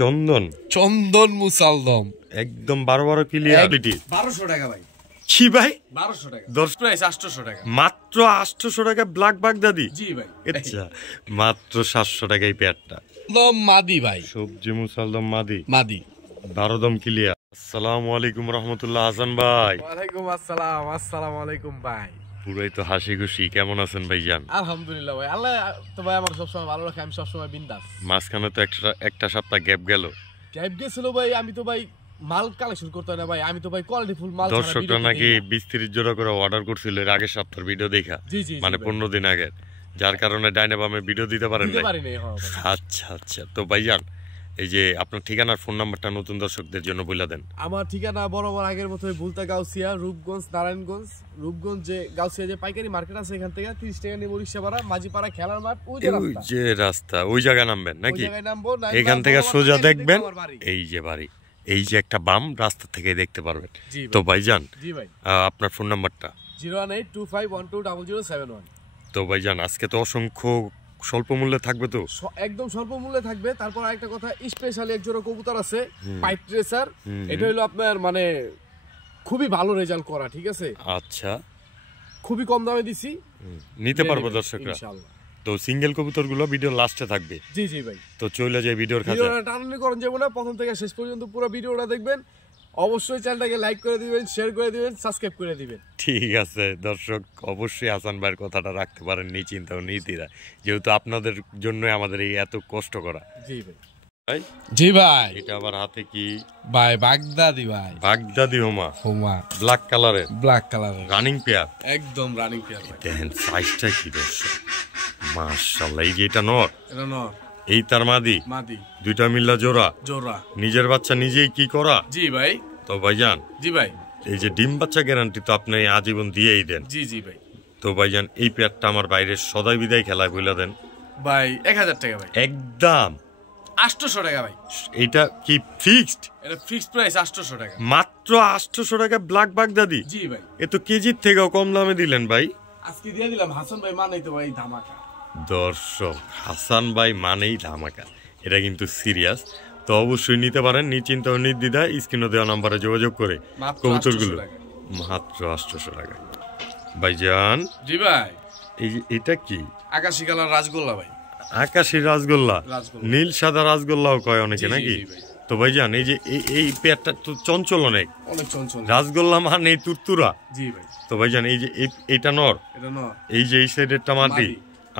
চন্দন চন্দন মুসালদম একদম 12 ক্লিয়ারিটি 1200 টাকা ভাই। কি ভাই 1200 টাকা দশ প্রাইস 800 টাকা মাত্র 800 টাকা ব্ল্যাক বাগদাদি। জি ভাই আচ্ছা মাত্র 700 টাকায় পেয়ারটা দম মাদি ভাই সবজি মুসালদম মাদি মাদি 12 দম ক্লিয়ার। আসসালামু আলাইকুম রাহমাতুল্লাহ হাসান ভাই। ওয়ালাইকুম আসসালাম। আসসালামু আলাইকুম ভাই। পুরাই তো হাসি খুশি, কেমন আছেন ভাইজান? আলহামদুলিল্লাহ ভাই, আল্লাহ তো ভাই আমার সবসময় ভালো রাখে, আমি সবসময় বিন্দাস। মাঝখানে তো একটা সপ্তাহ গ্যাপ গেল। গ্যাপ গেছিল ভাই, আমি তো ভাই মাল কালেকশন করতে না ভাই, আমি তো ভাই কোয়ালিটি ফুল মাল। দর্শকরা নাকি 20-30 জোড়া করে অর্ডার করছিল এর আগের সপ্তাহের ভিডিও দেখা, মানে 15 দিন আগে, যার কারণে ডাইনাবামে ভিডিও দিতে পারেন না। আচ্ছা আচ্ছা, তো ভাইজান এই যে আপনার ঠিকানার ফোন নাম্বারটা নতুন দর্শকদের জন্য বলে দেন। আমার ঠিকানা বরাবর আগের মতোই ভুলতা গাউসিয়া, রূপগঞ্জ, নারায়ণগঞ্জ। রূপগঞ্জ যে গাউসিয়া যে পাইকারি মার্কেট আছে, এখান থেকে 30 টাকা নিব রিকশা ভাড়া। মাঝিপাড়া খেলার মাঠ, ওই যে রাস্তা, ওই জায়গায় নামবেন নাকি? এখান থেকে সোজা দেখবেন, এই যে বাড়ি, এই যে একটা বাম রাস্তা থেকে দেখতে পারবেন। তো ভাইজান জি ভাই আপনার ফোন নাম্বারটা 01825120071। তো ভাইজান আজকে তো অসংখ্য স্বল্প মূল্যে থাকবে, তো একদম স্বল্প মূল্যে থাকবে। তারপর আরেকটা কথা, স্পেশালি এক জোড়া কবুতর আছে পাইট রেসার, এটা হলো আপনার মানে খুবই ভালো রেজাল্ট করা, ঠিক আছে? আচ্ছা, খুবই কম দামে দিছি, নিতে পারবো দর্শকরা। ইনশাআল্লাহ। তো সিঙ্গেল কবুতর গুলো ভিডিও লাস্টে থাকবে। জি জি ভাই, তো চলে যায় ভিডিওর কাছে। ভিডিওটা টানাটানি করেন যাবো না, প্রথম থেকে শেষ পর্যন্ত পুরো ভিডিওটা দেখবেন। অবশ্যই চ্যানেলটাকে লাইক করে দিবেন, শেয়ার করে দিবেন, সাবস্ক্রাইব করে দিবেন। ঠিক আছে দর্শক, অবশ্যই হাসান ভাইয়ের কথাটা রাখতে পারেন নিশ্চিন্তা ও নির্দ্বিধা, যেহেতু আপনাদের জন্য আমাদের এই এত কষ্ট করা। জি ভাই। জি ভাই, এটা আবার হাতে কি ভাই? বাগদাদি ভাই, বাগদাদি হোমা ব্ল্যাক কালারের, রানিং পেয়ার, একদম রানিং পেয়ার। দেখেন সাইজটা কি দর্শক, মাশাআল্লাহ। এই যে এটা নর, এটা নর, এই তার মাদি, দুইটা মিল্লা জোড়া, নিজের বাচ্চা নিজেই কি করা। জি ভাই। তো ভাইজান জি ভাই, এই যে ডিম বাচ্চা গ্যারান্টি তো আপনি আজীবন দিয়েই দেন। জি জি ভাই। তো ভাইজান এই পেয়ারটা আমার বাইরে সদাই বিদায় খেলায় বলে দেন ভাই 1000 টাকা ভাই, একদম 800 টাকা ভাই। এটা কি ফিক্সড? এটা ফিক্সড প্রাইস 800 টাকা, মাত্র 800 টাকা ব্ল্যাক বাগদাদি। জি ভাই। এ তো কেজির থেকেও কম দামে দিলেন ভাই। আজকে দিয়ে দিলাম, হাসান ভাই মানেই তো ভাই ধামাকা। দর্শক হাসান ভাই মানেই ধামাকা, এটা কিন্তু সিরিয়াস। তো অবশ্যই নিতে পারেন নিশ্চিন্ত ও নির্দ্বিধায়, স্ক্রিনে দেওয়া নম্বরে যোগাযোগ করে কবুতরগুলো মাত্র 800 টাকা। ভাইজান জি ভাই, এটা কি? আকাশী কালার রাজগোল্লা ভাই। আকাশী রাজগোল্লা, নীল সাদা রাজগোল্লাও কয় অনেকে নাকি? তো ভাইজান এই যে এই পেয়ারটা তো চঞ্চল, অনেক চঞ্চল। রাজগোল্লা মানে তুরতুরা। জি ভাই। তো ভাইজান এই যে এইটা নর, এই যে এই সাইডেরটা মাটি,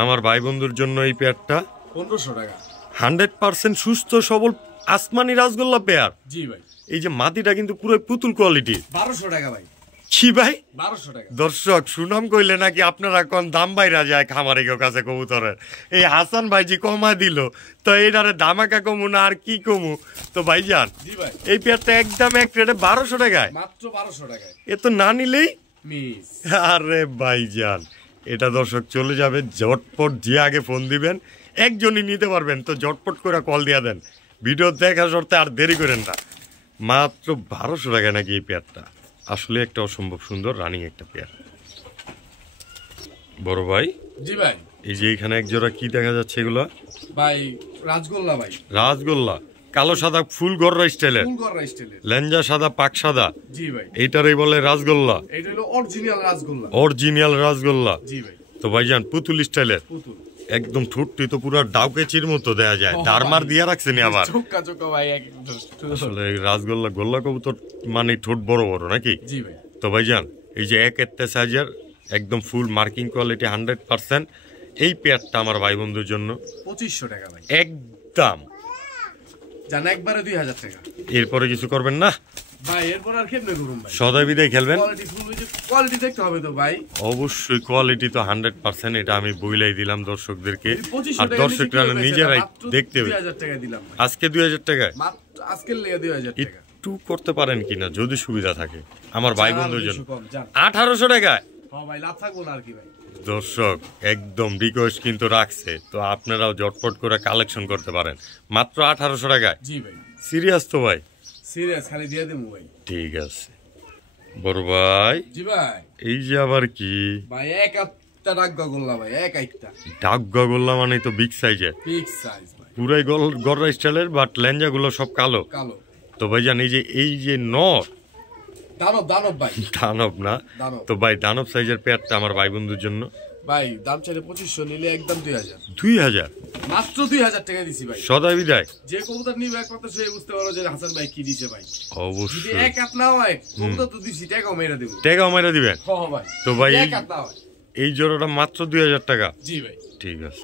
আমার ভাই বন্ধুর জন্য এই পেয়ারটা 1500 টাকা, 100% সুস্থ সবল আসমানি রাজগোল্লা পেয়ার। জি ভাই। এই যে মাটিটা কিন্তু পুরো পুতুল কোয়ালিটি। 1200 টাকা ভাই। কি ভাই? 1200 টাকা। দর্শক সুনাম কইলে নাকি আপনারা কোন দাম বাইরা যায় খামারে কেউ কাছে কবুতরের। এই হাসান ভাইজি কমা দিল, তো এইটারে ধামাকা কমু না আর কি কমু। তো ভাইজান জি ভাই, এই পেয়ারটা একদম এক রেটে 1200 টাকায়, মাত্র 1200 টাকায়। এ তো না নিলেই মিস। আরে ভাইজান এটা দর্শক চলে যাবে ঝটপট, যে আগে ফোন দিবেন একজনই নিতে পারবেন। তো ঝটপট করে কল দিয়া দেন, ভিডিও দেখা শর্তে আর দেরি করেন না। মাত্র 1200 টাকা নাকি এই পেয়ারটা? আসলে একটা অসম্ভব সুন্দর রানিং একটা পেয়ার। বড় ভাই জি ভাই, এই যে এখানে এক জোড়া কি দেখা যাচ্ছে এগুলা? ভাই রাজগোল্লা ভাই, রাজগোল্লা কালো সাদা ফুল গররা স্টাইলের, লেঞ্জা সাদা পাক সাদা। জি ভাই, এইটারই বলে রাজগোল্লা। এটা হলো অরিজিনাল রাজগোল্লা, অরিজিনাল রাজগোল্লা। জি ভাই। তো ভাইজান পুতুল স্টাইলের, একদম ঠোঁটটি তো পুরো ডাউকেচির মতো দেয়া যায়, দারমার দিয়া রাখছেন আবার। আসলে রাজগোল্লা গোল্লা কবুতর মানে ঠোঁট বড় বড় নাকি? জি ভাই। তো ভাইজান এই যে এক একটা সাইজের একদম ফুল মার্কিং কোয়ালিটি 100%, এই পেয়ারটা আমার ভাই বন্ধুর জন্য 2500 টাকা ভাই, একদম জান একবারে 2000 টাকা। এরপরে কিছু করবেন না ভাই? এরপর আর কেমনে করুম ভাই? সদাই বিদায় খেলবেন। কোয়ালিটি দেখতে হবে তো ভাই। অবশ্যই কোয়ালিটি তো 100%, এটা আমি বইলাই দিলাম দর্শকদেরকে, আর দর্শকরা নিজেরাই দেখতে হবে। 2000 টাকা দিলাম আজকে 2000 টাকায়, মাত্র আজকের লেগে 2000 টাকা। একটু করতে পারেন কিনা যদি সুবিধা থাকে আমার ভাই বন্ধুর জন্য? 1800 টাকায় হ্যাঁ ভাই, লাভ থাকবো না আর কি ভাই। দর্শক একদম রিকোয়েস্ট কিন্তু রাখছে, তো আপনারাও ঝটপট করে কালেকশন করতে পারেন মাত্র 1800 টাকায়। জি ভাই। সিরিয়াস তো ভাই? সিরিয়াস, খালি দিয়ে দেবো ভাই। ঠিক আছে বড় ভাই। জি ভাই। এই যে আবার কি ভাই? একটা ডাক গগল্লা ভাই, একটা ডাক গগল্লা মানে তো বিগ সাইজের, বিগ সাইজ ভাই, পুরাই গররা স্টাইলের, বাট লেঞ্জাগুলো সব কালো। কালো। তো ভাইজান এই যে নর দানব ভাই। দানব না, দানব। তো ভাই দানব সাইজের পেয়ারটা আমার ভাই বন্ধুর জন্য। ভাই দাম চাইলে 2500, নিলে একদম 2000। 2000 মাত্র 2000 টাকা দিছি ভাই। সদাই বিদায়। যে কবুতর নিবে একমাত্র সে বুঝতে পারো যে হাসান ভাই কি দিছে ভাই। অবশ্যই যদি এক হাত না হয় কবুতর তো দিছি, টাকাও মেরে দেব। টাকাও মেরে দিবেন? হ্যাঁ ভাই। তো ভাই এক হাত না হয়। এই জোড়াটা মাত্র 2000 টাকা? জি ভাই। ঠিক আছে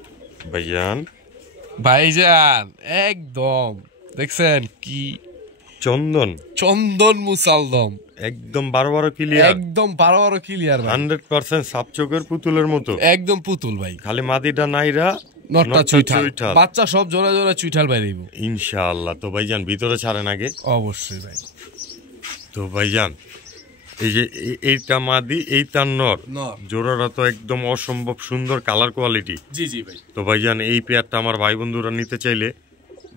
ভাইজান। ভাইজান একদম দেখছেন কি চন্দন মুসালদম, একদম 12 ক্লিয়ার, একদম 12 ক্লিয়ার ভাই, 100% সাপ চোখের পুতুলের মতো, একদম পুতুল ভাই। খালি মাদিটা নাইরা, নটটা চুইঠাল, বাচ্চা সব জোড়া জোড়া চুইঠাল বাইরেইব ইনশাআল্লাহ। তো ভাইজান ভিতরে ছাড়েন আগে? অবশ্যই ভাই। তো ভাইজান এই যে এইটা মাদি, এইটা নর, জোড়াটা তো একদম অসম্ভব সুন্দর কালার কোয়ালিটি। জি জি ভাই। তো ভাইজান এই পেয়ারটা আমার ভাই বন্ধুরা নিতে চাইলে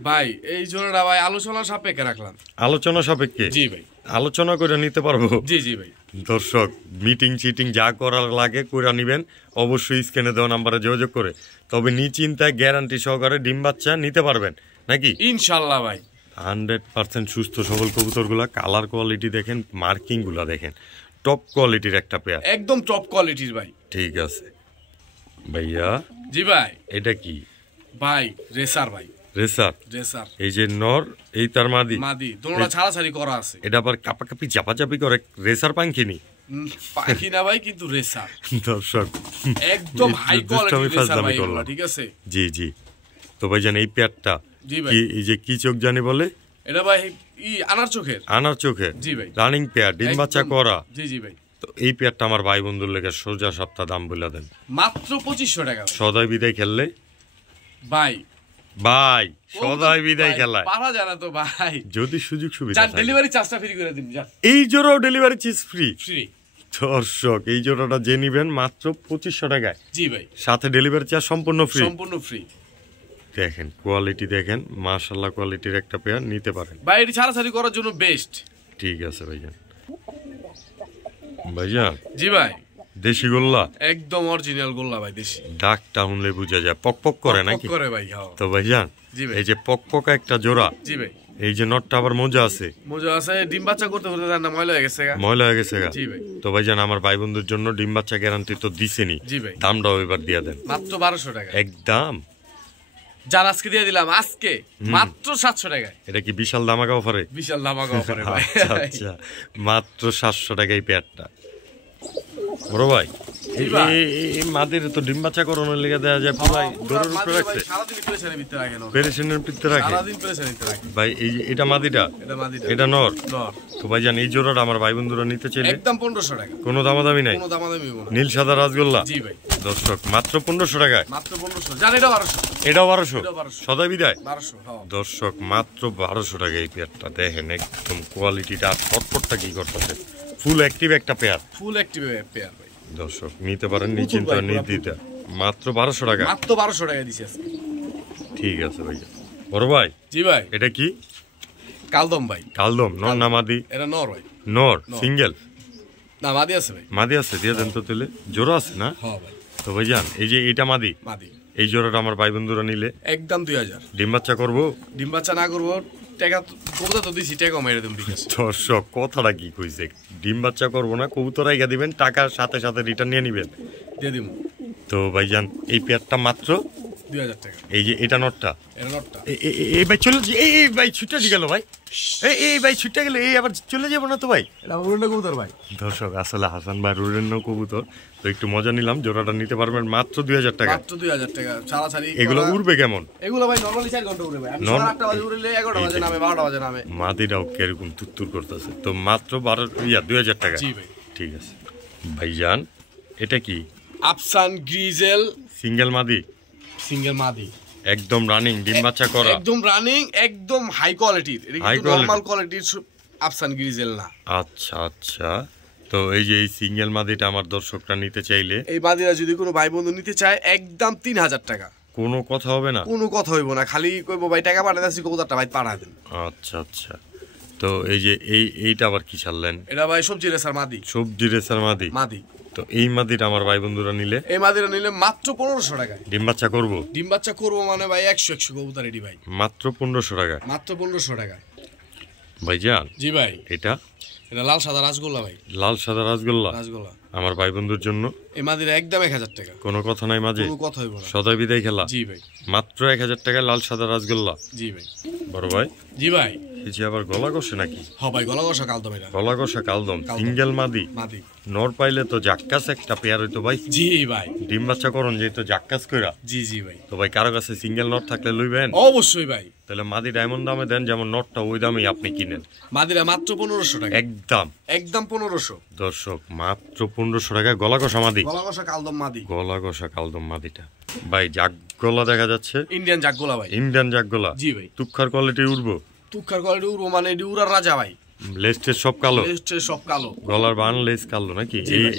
ভাই এই জোড়াটা ভাই আলোচনা সাপেক্ষে রাখলাম। আলোচনা সাপেক্ষে? জি ভাই। আলোচনা করে নিতে পারবো? জি জি ভাই। দর্শক মিটিং চিটিং যা করার লাগে করে নিবেন, অবশ্যই স্ক্রিনে দেওয়া নাম্বারে যোগাযোগ করে। তবে নিশ্চিন্তায় গ্যারান্টি সহকারে ডিম বাচ্চা নিতে পারবেন নাকি? ইনশাল্লাহ ভাই। 100% সুস্থ সবল কবুতরগুলা, কালার কোয়ালিটি দেখেন, মার্কিং গুলা দেখেন, টপ কোয়ালিটির একটা পেয়ার, একদম টপ কোয়ালিটির ভাই। ঠিক আছে ভাইয়া। জি ভাই। এটা কি ভাই? রেসার ভাই। রেসার? রেসার। এই যে নর, এই তার মাদি, দোনোটা ছাড়াছাড়ি করা আছে। এটা আবার কাপাকাপি চাপাচাপি করে, রেসার পাঙ্কিনি? পাখি না ভাই, কিন্তু রেসার। দর্শক একদম হাই কোয়ালিটির রেসার ভাই, ঠিক আছে? জি জি। তো ভাইজান এই পেয়ারটা কি, এই যে কি চোখ জানি বলে এটা ভাই? আনার চোখের। আনার চোখের? জি ভাই। রানিং পেয়ার, ডিম বাচ্চা করা? জি জি ভাই। তো এই পেয়ারটা আমার ভাই বন্ধুর লেগে সোজা সপ্তাহ দাম বলে দেন। মাত্র 2500 টাকা। সদাই বিদায় খেললে ভাই, ভাই সদাই বিদায় খেলায় পারা যায় না তো ভাই, যদি সুযোগ সুবিধা থাকে। ডেলিভারি চার্জটা ফ্রি করে দিন। এই জোড়াও ডেলিভারি চার্জ ফ্রি? ফ্রি। দর্শক এই জোড়াটা যে নিবেন মাত্র 2500 টাকায়। জি ভাই। সাথে ডেলিভারি চার্জ সম্পূর্ণ ফ্রি। সম্পূর্ণ ফ্রি। দেখেন কোয়ালিটি দেখেন, মাশাআল্লাহ কোয়ালিটির একটা পেয়ার নিতে পারেন ভাই। এটি ছাড়াছাড়ি করার জন্য বেস্ট। ঠিক আছে ভাইজান। ভাইজান। জি ভাই। দেশি গোল্লা? একদম অরিজিনাল গোল্লা ভাই, দেশি। ডাকটা শুনলে বুঝা যায় পক পক করে নাকি? করে ভাই। তো ভাইজান এই যে পক পকা একটা জোড়া, জি ভাই, এই যে নটটা আবার মোজা আছে? মোজা আছে। ডিম বাচ্চা করতে করতে জান না ময়লা হয়ে গেছে। ময়লা হয়ে গেছে? জি ভাই। তো ভাইজান আমার ভাই বন্ধুর জন্য ডিম বাচ্চা গ্যারান্টি তো দিছেনি। জি ভাই। দামটাও এবার দিয়ে দেন। মাত্র 1200 টাকা একদম। যার আজকে দিয়ে দিলাম, আজকে মাত্র 700 টাকায়। এটা কি বিশাল ধামাকা অফারে? বিশাল ধামাকা অফারে ভাই। আচ্ছা মাত্র 700 টাকায় পেয়ারটা। বড় ভাই এই মাদের তো ডিম বাচ্চা করানোর লেগে দেয়া যায় পুরাই দরের উপরে রাখছে, সারাদিন পেরেশানির ভিতরে রাখে না, পেরেশানির ভিতরে রাখে সারাদিন পেরেশানির ভিতরে রাখে ভাই। এই যে এটা মাদিটা, এটা নর। তো ভাইজান এই জোড়াটা আমার ভাই বন্ধুরা নিতে চাইলে একদম 1500 টাকা। কোনো দামাদামি নাই? কোনো দামাদামি হবে না। নীল সাদা রাসগোল্লা? জি ভাই। দর্শক মাত্র 1500 টাকায়। মাত্র 1500। জান এটা 1200। এটাও 1200? সদাই বিদায় 1200। হ্যাঁ দর্শক মাত্র 1200 টাকা এই পেয়ারটা। দেখেন একদম কোয়ালিটিটা, ফটফটটা কি করতেছে, ফুল অ্যাক্টিভ একটা পেয়ার। ফুল অ্যাক্টিভ পেয়ার ভাই। দর্শক নিতে পারেন নিশ্চিন্ত নির্দ্বিধা, মাত্র 1200 টাকা। মাত্র 1200 টাকা দিছি আজকে। ঠিক আছে ভাইয়া। বড় ভাই। জি ভাই। এটা কি? কালদম ভাই। কালদম নর না মাদি? এটা নর ভাই। নর সিঙ্গেল? না মাদি আছে ভাই। মাদি আছে? দিয়ে দেন তো তাহলে। জোড়া আছে না? হ্যাঁ ভাই। তো ভাইজান এই যে এটা মাদি, মাদি এই জোড়াটা আমার ভাই বন্ধুরা নিলে একদম 2000। ডিম বাচ্চা করবো? ডিম বাচ্চা না করবো, টাকা কবুতর তো দিছি, টাকা মেরে দেব। ঠিক আছে দর্শক কথাটা কি কইছে, ডিম বাচ্চা করবো না, কবুতর আইগা দিবেন, টাকার সাথে সাথে রিটার্ন নিয়ে নিবেন, দিয়ে দিব। তো ভাইজান এই পেয়ারটা মাত্র 2000 টাকা। এই যে এটা নটটা, এটা নটটা। এই ভাই চলে, এই ভাই ছুটে গেল ভাই, এই ভাই ছুটে গেল, এই আবার চলে যাবো না তো ভাই? এটা উড়ানো কবুতর ভাই। দর্শক আসলে হাসান ভাই উড়ানো কবুতর, তো একটু মজা নিলাম। জোড়াটা নিতে পারবেন মাত্র 2000 টাকা। মাত্র 2000 টাকা। ছাড়াছাড়ি এগুলো উড়বে কেমন? এগুলো ভাই নরমালি 4 ঘন্টা উড়বে ভাই। আমি 8টা বাজে উড়লে 11টা বাজে নামে, 12টা বাজে নামে। মাদিরাও কিরকম তুত্তুর করতেছে। তো মাত্র 2000 টাকা। জি ভাই। ঠিক আছে ভাইজান। এটা কি? আফসান গ্রিজেল সিঙ্গেল মাদি? সিঙ্গেল মাদি, একদম রানিং, ডিম বাচ্চা করা? একদম রানিং, একদম হাই কোয়ালিটির। এটা কিন্তু নরমাল কোয়ালিটির আফসান গ্রিজেল না। আচ্ছা আচ্ছা। তো এই যে এই সিঙ্গেল মাদিটা আমার দর্শকরা নিতে চাইলে, এই মাদিরা যদি কোনো ভাই বন্ধু নিতে চায়, একদম 3000 টাকা। কোনো কথা হবে না? কোনো কথা হইব না, খালি কইবো ভাই টাকা পাঠাতে আসি, কবুতরটা ভাই পাঠা দেন। আচ্ছা আচ্ছা। তো এই যে এইটা আবার কি ছাড়লেন? এটা ভাই সবজি রেসার মাদি। সবজি রেসার মাদি? মাদি। তো এই মাদিটা আমার ভাই বন্ধুরা নিলে, এই মাদিরা নিলে মাত্র 1500 টাকায় ডিম বাচ্চা করবো। ডিম বাচ্চা করবো মানে ভাই 100 কবুতর রেডি ভাই, মাত্র 1500 টাকা। মাত্র 1500 টাকা ভাইজান। জি ভাই। এটা লাল সাদা রাসগোল্লা ভাই, লাল সাদা রাসগোল্লা রাসগোল্লা আমার ভাই বন্ধুর জন্য। এই মাদিরা একদম 1000 টাকা, কোনো কথা নাই মাঝে, কোনো কথা হইব না। সদাই বিদায় খেলা। জি ভাই। মাত্র 1000 টাকায় লাল সাদা রাসগোল্লা। জি ভাই। বড় ভাই। জি ভাই। এই যে আবার গলা কষে নাকি? হ্যাঁ ভাই, গলা কষা কালদম এটা। গলা কষা কালদম, সিঙ্গেল মাদি। মাদি নর পাইলে তো জাক্কাস একটা পেয়ার হইতো ভাই। জি ভাই। ডিম বাচ্চা করন যেহেতু জাক্কাস কইরা। জি জি ভাই। তো ভাই কারো কাছে সিঙ্গেল নট থাকলে লইবেন? অবশ্যই ভাই। তাহলে মাদি ডায়মন্ড দামে দেন, যেমন নটটা ওই দামেই আপনি কিনেন। মাদিরা মাত্র 1500 টাকা, একদম একদম 1500। দর্শক মাত্র 1500 টাকায় গলা কষা মাদি, গলা কষা কালদম মাদি, গলা কষা কালদম মাদিটা। ভাই জাগ গলা দেখা যাচ্ছে, ইন্ডিয়ান জাগগোলা ভাই, ইন্ডিয়ান জাগ গলা। জি ভাই। তুক্ষার কোয়ালিটি উঠবো, তুক্ষার কোয়ালিটি উড়বো মানে এটি উড়ার রাজা ভাই। লেস্টের সব কালো, লেস্টের সব কালো, গলার বান লেস কালো নাকি?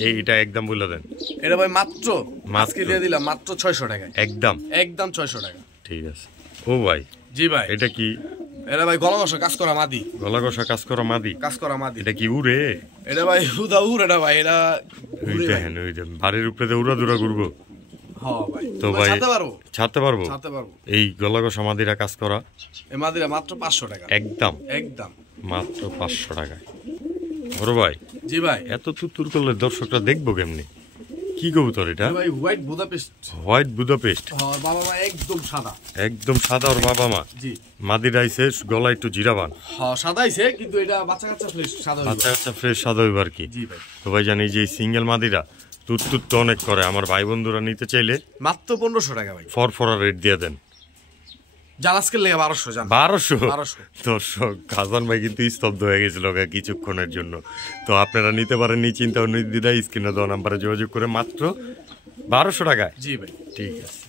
এইটা একদম বলে দেন। এটা ভাই মাত্র আজকে দিয়ে দিলাম মাত্র 600 টাকায়, একদম একদম 600 টাকা। ঠিক আছে। ও ভাই। জি ভাই। এটা কি? এটা ভাই গলা কষা কাজ করা মাদি, গলা কষা কাজ করা মাদি, কাজ করা মাদি। এটা কি উড়ে? এটা ভাই হুদা উড়ে না ভাই, এটা ওই দেখেন, ওই যে বাড়ির উপরে উড়া দুরা ঘুরবো। হ্যাঁ ভাই। তো ভাই ছাড়তে পারবো, ছাড়তে পারবো, ছাড়তে পারবো। এই গলা কষা মাদিরা কাজ করা এই মাদিরা মাত্র 500 টাকা, একদম, একদম মাত্র 500 টাকায়। বড় ভাই। জি ভাই। এত তুতুর করলে দর্শকরা দেখবো কেমনি? কি কবুতর এটা? ভাই হোয়াইট বুদাপেস্ট, হোয়াইট বুদাপেস্ট। হ্যাঁ বাবা মা একদম সাদা, একদম সাদা ওর বাবা মা। জি। মাদি রাইছে গলা একটু জিরাবান। হ্যাঁ সাদাইছে কিন্তু এটা বাচ্চা কাচ্চা ফ্রেশ সাদা হইবো। আচ্ছা আচ্ছা, ফ্রেশ সাদা হইব আর কি। জি ভাই। তো ভাই জানি যে সিঙ্গেল মাদিরা তুত তো অনেক করে, আমার ভাই বন্ধুরা নিতে চাইলে মাত্র 1500 টাকা ভাই। ফরফরা রেট দিয়ে দেন। জান আজকে লেগে 1200 জান। 1200। দর্শক খাজান ভাই কিন্তু স্তব্ধ হয়ে গেছিল কিছুক্ষণের জন্য। তো আপনারা নিতে পারেন নিশ্চিন্তা ও নির্দ্বিধায় স্ক্রিনে দেওয়া নাম্বারে যোগাযোগ করে মাত্র 1200 টাকায়। জি ভাই। ঠিক আছে।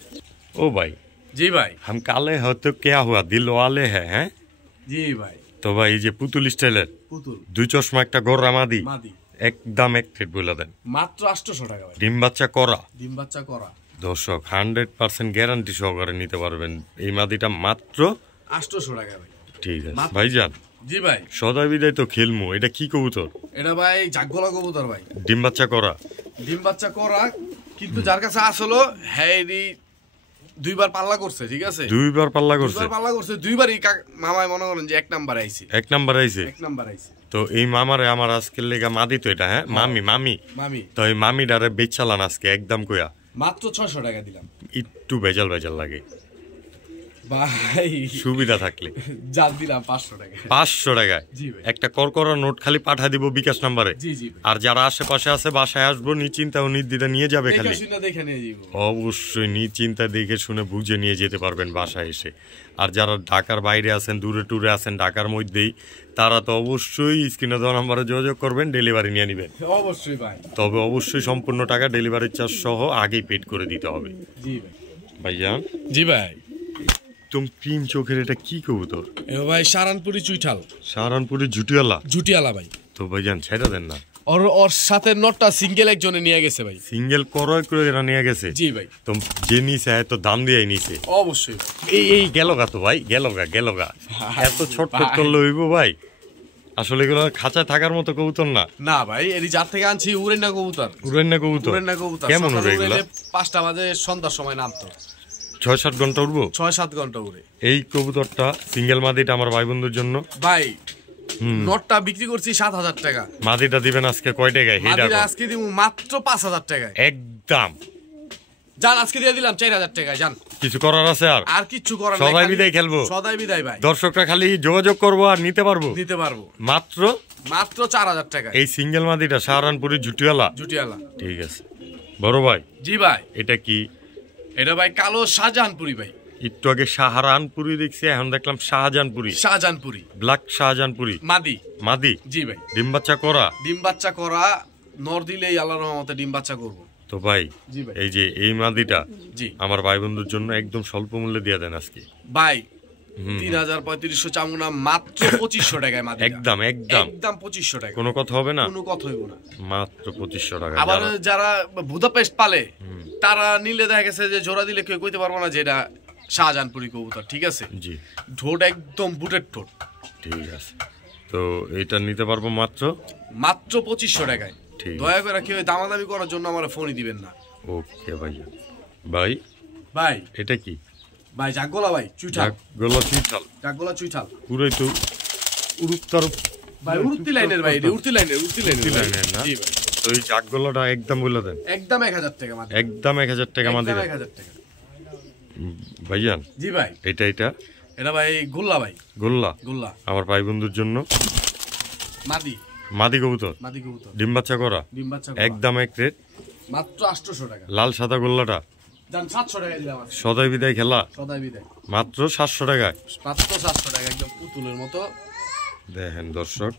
ও ভাই। জি ভাই। हम काले हो तो क्या हुआ दिल वाले हैं? জি ভাই। তো ভাই এই যে পুতুল স্টাইলের পুতুল, দুই চশমা একটা গোরা মাদি, মাদি একদম এক রেট বলে দেন। মাত্র 800 টাকা ভাই। ডিম বাচ্চা করা। ডিম বাচ্চা করা। দর্শক 100% গ্যারান্টি সহকারে নিতে পারবেন এই মাদিটা মাত্র 800 টাকা ভাই। ঠিক আছে ভাইজান। জি ভাই। সদা বিদায় তো খেলমু। এটা কি কবুতর? এটা ভাই জাগগোলা কবুতর ভাই, ডিম বাচ্চা করা। ডিম বাচ্চা করা, কিন্তু যার কাছে আসলো হ্যাঁ দুইবার পাল্লা করছে, ঠিক আছে? দুইবার পাল্লা করছে, দুইবার পাল্লা করছে, দুইবারই মামাই মনে করেন যে এক নাম্বার আইছে, এক নাম্বার আইছে, এক নাম্বার আইছে। তো এই মামারে আমার আজকের লেগা মাদি তো এটা, হ্যাঁ মামি মামি মামি। তো এই মামিডারে বেচালান আজকে একদম কইয়া মাত্র 600 টাকা দিলাম। একটু ভেজাল ভেজাল লাগে ভাই, সুবিধা থাকলে যা দিলাম 500 টাকা। 500 টাকায় জি ভাই। একটা করকরা নোট খালি পাঠা দিব বিকাশ নাম্বারে। জি জি ভাই। আর যারা আশেপাশে আছে বাসায় আসবো নিশ্চিন্তা ও নির্দ্বিধা নিয়ে যাবে খালি। দেখে শুনে দেখে নিয়ে যাবো। অবশ্যই নিশ্চিন্তা দেখে শুনে বুঝে নিয়ে যেতে পারবেন বাসায় এসে। আর যারা ঢাকার বাইরে আছেন, দূরে টুরে আছেন, ঢাকার মধ্যেই, তারা তো অবশ্যই স্ক্রিনে দেওয়া নাম্বারে যোগাযোগ করবেন, ডেলিভারি নিয়ে নেবেন। অবশ্যই ভাই। তবে অবশ্যই সম্পূর্ণ টাকা ডেলিভারি চার্জ সহ আগেই পেড করে দিতে হবে। জি ভাই। ভাইজান। জি ভাই। তুমি ক্রিম চোখের এটা কি কবুতর? এ ভাই সারানপুরি চুইঠাল, সাহারানপুরি জুটিওয়ালা। জুটিয়ালা ভাই। তো ভাইজান ছেড়ে দেন না। ওর সাথে নটটা সিঙ্গেল একজনে নিয়ে গেছে ভাই। সিঙ্গেল ক্রয় করে এরা নিয়ে গেছে? জি ভাই। তো যে নিছে তো দাম দিয়ে নিছে অবশ্যই ভাই। এই গেল গা তো ভাই, গেল গা এত ছোট করলে হইব ভাই? আসলে এগুলো খাঁচায় থাকার মতো কবুতর না। না ভাই, এর যার থেকে আনছি উড়েন্না কবুতর। উড়েন কবুতর? উড়েন্না কবুতর কেমন উড়ে সকালে এগুলো? উড়াইলে 5টা বাজে সন্ধ্যার সময় নামতো। 6-7 ঘন্টা উড়বো? 6-7 ঘন্টা উড়ে। এই কবুতরটা সিঙ্গেল মাদিটা আমার ভাই বন্ধুর জন্য ভাই নটটা বিক্রি করছি 7000 টাকা। মাদিটা দিবেন আজকে কয় টাকায়? মাদিরা আজকে দিব মাত্র 5000 টাকায় একদম। জান আজকে দিয়ে দিলাম 4000 টাকায়। জান কিছু করার আছে? আর কিচ্ছু করার নাই, সবাই খালি বিদায় খেলবো, সদাই বিদায় ভাই। দর্শকরা খালি যোগাযোগ করবো আর নিতে পারবো নিতে পারবো মাত্র মাত্র 4000 টাকা। এই সিঙ্গেল মাদিটা সাহারানপুরি জুটিওয়ালা। জুটিয়ালা। ঠিক আছে বড় ভাই। জি ভাই। এটা কি? এটা ভাই কালো শাহজাহানপুরি ভাই। একটু আগে সাহারানপুরি দেখছি, এখন দেখলাম শাহজাহানপুরি। শাহজাহানপুরি ব্ল্যাক শাহজাহানপুরি মাদি। মাদি। জি ভাই। ডিম বাচ্চা করা। ডিম বাচ্চা করা, নর দিলেই আল্লাহর রহমতে ডিম বাচ্চা করবো। তো ভাই জি ভাই। এই যে এই মাদিটা জি আমার ভাই বন্ধুর জন্য একদম স্বল্প মূল্যে দিয়ে দেন আজকে ভাই। 3000-3500 চামুনা মাত্র 2500 টাকায় মাদি। একদম একদম একদম 2500 টাকা। কোনো কথা হবে না, কোনো কথা হইব না। মাত্র 2500 টাকা। আবার যারা বুদাপেস্ট পালে তারা নিলে দেখা গেছে যে জোড়া দিলে কেউ কইতে পারবো না যে এটা শাহজাহানপুরি কবুতর, ঠিক আছে? জি। ঠোঁট একদম বুটের ঠোঁট। ঠিক আছে। তো এটা নিতে পারবো মাত্র 2500 টাকায়। ঠিক দয়া করে কেউ দামাদামি করার জন্য আমার ফোনই দিবেন না। ওকে ভাইজান। ভাই ভাই এটা কি? ভাই জাগগোলা ভাই, চুইঠাল। জাগগোলা চুইঠাল, জাগগোলা চুইঠাল পুরাই তো উড়ুত্তর ভাই, উড়তি লাইনের ভাই, এটা উড়তি লাইনের না? জি ভাই। তো এই জাগগোলাটা একদম বলে দেন। একদম 1000 টাকা মাত্র। একদম 1000 টাকা আমাদের। 1000 টাকা ভাইজান। জি ভাই। এটা এটা ভাই গোল্লা ভাই, গোল্লা। গোল্লা আমার ভাই বন্ধুর জন্য। মাদি কবুতর, মাদি কবুতর, ডিম বাচ্চা করা, ডিম বাচ্চা একদম এক রেট, মাত্র 800 টাকা। লাল সাদা গোল্লাটা জান 700 টাকা দিলাম। সদাই বিদায় খেলা সদাই বিদায় মাত্র 700 টাকায়। মাত্র 700 টাকা, একদম পুতুলের মতো। দেখেন দর্শক,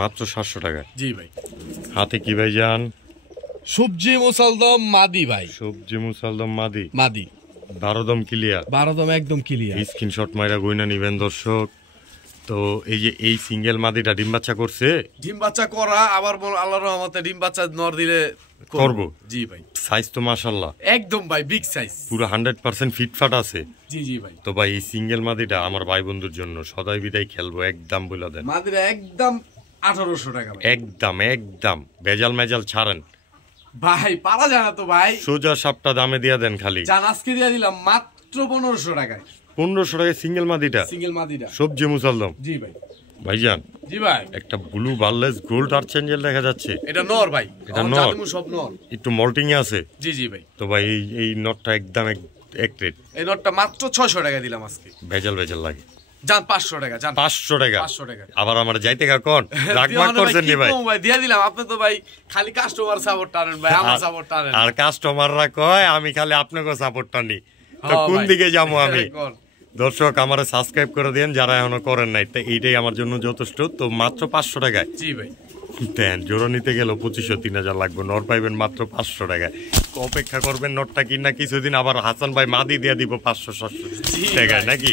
মাত্র 700 টাকায়। জি ভাই। হাতে কি ভাইজান? সবজি মুসালদম মাদি ভাই, সবজি মুসালদম মাদি। 12 দম ক্লিয়ার, 12 দম একদম ক্লিয়ার। স্ক্রিনশট মাইরা গইনা নিবেন দর্শক। তো এই যে এই সিঙ্গেল মাদিটা ডিম বাচ্চা করছে, ডিম বাচ্চা করা, আবার আল্লাহর রহমতে ডিম বাচ্চা নর দিলে করব। জি ভাই। সাইজ তো মাশাআল্লাহ একদম ভাই বিগ সাইজ, পুরো 100% ফিটফাট আছে। জি ভাই। তো ভাই এই সিঙ্গেল মাদিটা আমার ভাই বন্ধুর জন্য সদাই বিদায় খেলবো, একদম বলে দেন। মাদিরা একদম 1800 টাকা ভাই। একদম বেজাল মেজাল ছাড়েন ভাই, পারা যায় না তো ভাই। সোজা সাপটা দামে দিয়া দেন খালি। জান আজকে দিয়া দিলাম মাত্র 1500 টাকায়। 1500 টাকায় সিঙ্গেল মাদিটা, সিঙ্গেল মাদিটা সবজি মুসালদম। জি ভাই। ভাইজান। জি ভাই। একটা ব্লু বার্লেস গোল্ড আর্চেঞ্জেল দেখা যাচ্ছে। এটা নর ভাই, এটা নর, সব নর, একটু মল্টিং এ আছে। জি ভাই। তো ভাই এই নটটা একদম এক রেট। এই নটটা মাত্র 600 টাকা দিলাম আজকে। ভেজাল লাগে। জান 500 টাকা, জান 500 টাকা। 500 টাকা। আবার আমার যাইতে কা কোন রাগমাগ করছেন নি ভাই? ভাই দিয়া দিলাম, আপনি তো ভাই খালি কাস্টমার সাপোর্ট টানেন ভাই, আমার সাপোর্ট টানেন। আর কাস্টমাররা কয় আমি খালি আপনাকে সাপোর্ট টানি। তো কোন দিকে যাবো আমি? দর্শক আমারে সাবস্ক্রাইব করে দেন যারা এখনো করেন নাই, তো এইটাই আমার জন্য যথেষ্ট। তো মাত্র 500 টাকায়। জি ভাই। দেন জোড়া নিতে গেলেও 2500-3000 লাগবে, নর পাইবেন মাত্র 500 টাকায়। অপেক্ষা করবেন নটটা কিনা কিছুদিন, আবার হাসান ভাই মাদি দিয়ে দিব 500-700 টাকায় নাকি?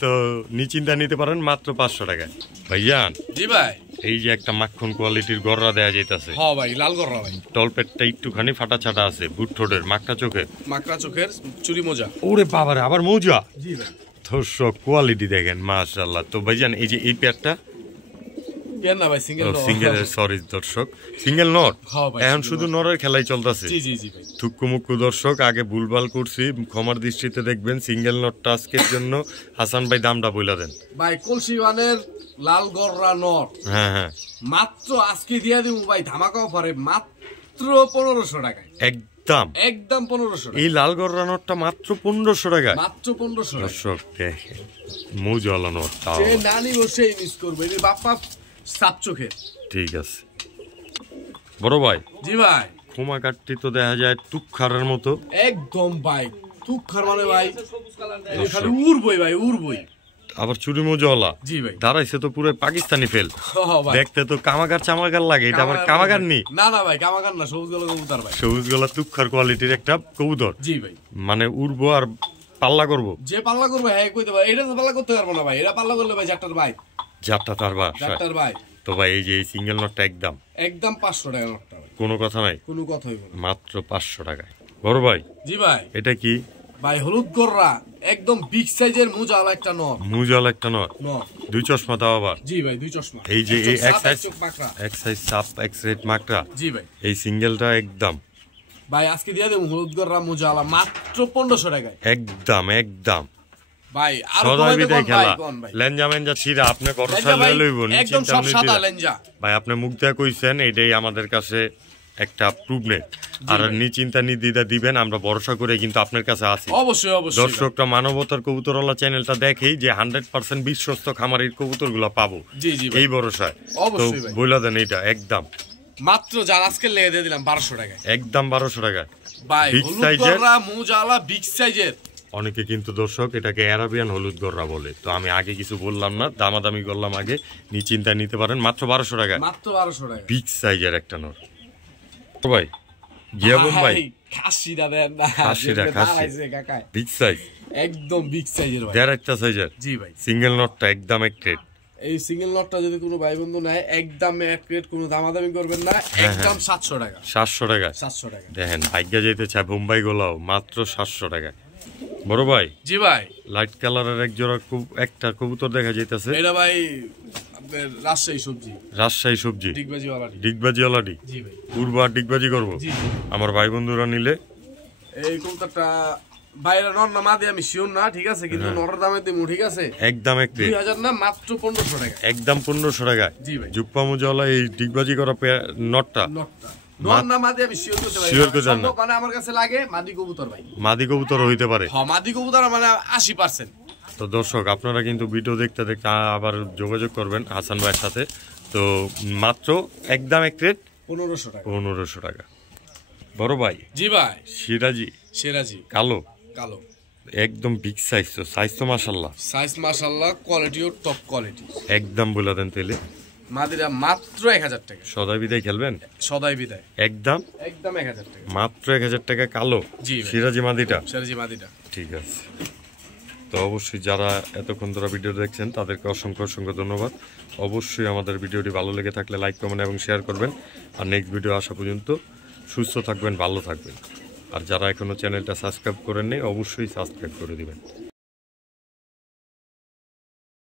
তো নিচিন্তা নিতে পারেন মাত্র 500 টাকায়। ভাইজান। জি ভাই। এই যে একটা মাখন কোয়ালিটির গররা দেয়া যাইতাছে। হ্যাঁ ভাই, লাল গররা ভাই। টলপেটটা একটুখানি ফাটা ছাটা আছে, বুট ঠোঁটের, মাকড়া চোখের চুরি মোজা। ওরে বাবারে, আবার মোজা। জি ভাই। দর্শক কোয়ালিটি দেখেন মাশাআল্লাহ। তো ভাইজান এই যে এই পেয়ারটা না ভাই, সিঙ্গেল, সরি দর্শক, সিঙ্গেল নর। এখন শুধু নরের খেলাই চলতেছে। থুক্কু মুক্কু দর্শক, আগে ভুলভাল করছি, ক্ষমার দৃষ্টিতে দেখবেন। সিঙ্গেল নটটা আজকের জন্য হাসান ভাই দামটা বইলা দেন ভাই। কলসিওয়ানের লাল গররা নর, হ্যাঁ মাত্র আজকে দিয়ে দিব ভাই ধামাকা অফারে, মাত্র 1500 টাকায়। একদম 1500 টাকা। এই লাল গররা নটটা মাত্র 1500 টাকা, মাত্র 1500 টাকা। দর্শক দেখেন মৌজওয়ালা নট, যে নানি বসে মিস করবে, এই বাপ্পা সাপ চোখের। ঠিক আছে বড় ভাই। জি ভাই। খোমা কাটটি তো দেখা যায় টুকখারের মতো, একদম ভাই টুকখার মানে ভাই খালি উড়বই ভাই, উড়বই। আবার চুরি মৌজওয়ালা। জি ভাই। দাঁড়াইছে তো পুরো পাকিস্তানি ফেল, দেখতে তো কামাগার চামাগার লাগে। এটা আবার কামাগার নি? না ভাই, কামাগার না, সবুজ গলা কবুতর ভাই। সবুজ গলা তুক্ষার কোয়ালিটির একটা কবুতর। জি ভাই। মানে উড়বো আর পাল্লা করবো। যে পাল্লা করবে হ্যাঁ কইতে ভাই, এটা তো পাল্লা করতে পারবো না ভাই, এটা পাল্লা করলে ভাই জাটটার ভাই, জাটটা তার জাটটার ভাই। তো ভাই এই যে এই সিঙ্গেল নটটা একদম 500 টাকা নটটা ভাই, কোনো কথা নাই, কোনো কথাই বল, মাত্র 500 টাকায়। বড় ভাই। জি ভাই। এটা কি ভাই? হলুদ গররা, একদম বিগ সাইজের মুজালা একটা নর। মুজালা একটা নর, দুই চশমা দাও আবার। জি ভাই, দুই চশমা। এই যে এই এক সাইজ সাপ এক রেড মাকড়া। জি ভাই। এই সিঙ্গেলটা একদম ভাই আজকে দিয়ে দেব হলুদ গররা মুজালা মাত্র 1500 টাকায়। একদম ভাই আর কমাইতে কোন ভাই? লেঞ্জা মেঞ্জা ছিড়া আপনি ভরসা লয়ে লইবো, একদম সব সাদা লেঞ্জা ভাই। আপনি মুখ দিয়া কইছেন, এটাই আমাদের কাছে একটা প্রুভনেট। আর নিচিন্তা নির্দ্বিধা দিবেন, আমরা ভরসা করে কিন্তু আপনার কাছে আছি। অবশ্যই অবশ্যই। দর্শকরা মানবতার কবুতরওয়ালা চ্যানেলটা দেখেই যে 100% বিশ্বস্ত খামারের কবুতরগুলো পাবো, জি জি এই ভরসায়। তো অবশ্যই বইলা দেন এটা একদম মাত্র যার আজকে লেগে দিয়ে দিলাম 1200 টাকায়, একদম 1200 টাকায় ভাই। হলুদ গররা মুজালা বিগ সাইজের। অনেকে কিন্তু দর্শক এটাকে অ্যারাবিয়ান হলুদ গররা বলে, তো আমি আগে কিছু বললাম না, দামাদামি করলাম আগে। নিশ্চিন্তা নিতে পারেন মাত্র 1200 টাকায়, মাত্র 1200 টাকা। বিগ সাইজের একটা নর ভাই। গিয়াবম ভাই, খাসিটা দেন না, খাসিটা কাকা বিগ সাইজ, একদম বিগ সাইজের ভাই, একটা সাইজের। জি ভাই। সিঙ্গেল নটটা একদম এক রেট। এই সিঙ্গেল নটটা যদি কোনো ভাই বন্ধু নেয় একদম এক রেট, কোনো দামাদামি করবেন না, একদম 700 টাকা। 700 টাকা, 700 টাকা। দেখেন ভাগ্য যেতে চায় বোম্বাই গোলাও মাত্র 700 টাকা। বড় ভাই। জি ভাই। লাইট কালারের এক জোড়া একটা কবুতর দেখা যাইতেছে। এটা ভাই রাজশাহী সবজি, রাজশাহী সবজি, ডিগবাজিওয়ালাটি। ডিগবাজিওয়ালাটি। জি ভাই, পূর্বা ডিগবাজি করবো। জি আমার ভাই বন্ধুরা নিলে এই কবুতরটা বাইরে নর না মাদি আমি শিওর না, ঠিক আছে, কিন্তু নরের দামে দিমু, ঠিক আছে, একদম এক রেট, 2000 না মাত্র 1500 টাকা। একদম 1500 টাকায়। জি ভাই, জুপ্পা মুজাওয়ালা এই ডিগবাজি করা নটটা নটটা নর না মাদি আমি শিওর করতে পারি, শিওর করতে পারেন না। সম্ভব, মানে আমার কাছে লাগে মাদি কবুতর ভাই। মাদি কবুতর হইতে পারে। হ্যাঁ মাদি কবুতর মানে 80%। তো দর্শক আপনারা কিন্তু ভিডিও দেখতে দেখতে আবার যোগাযোগ করবেন হাসান ভাইয়ের সাথে। তো মাত্র একদম এক রেট 1500 টাকা। 1500 টাকা। বড় ভাই জি ভাই, সিরাজি সেরাজি কালো, কালো, একদম বিগ সাইজ। তো সাইজ তো মাশাল্লাহ, সাইজ মাশাআল্লাহ, কোয়ালিটিও টপ কোয়ালিটি। একদম বলে দেন তাহলে। মাদিরা মাত্র 1000 টাকা। সদাই বিদায় খেলবেন সদাই বিদায় একদম একদম 1000 টাকা। মাত্র 1000 টাকা কালো জি ভাই, সিরাজি মাদিটা। সেরাজি মাদিটা। ঠিক আছে। তো অবশ্যই যারা এতক্ষণ ধরে ভিডিও দেখছেন তাদেরকে অসংখ্য অসংখ্য ধন্যবাদ। অবশ্যই আমাদের ভিডিওটি ভালো লেগে থাকলে লাইক কমেন্ট এবং শেয়ার করবেন। আর নেক্সট ভিডিও আসা পর্যন্ত সুস্থ থাকবেন, ভালো থাকবেন। আর যারা এখনো চ্যানেলটা সাবস্ক্রাইব করেননি অবশ্যই সাবস্ক্রাইব করে দিবেন।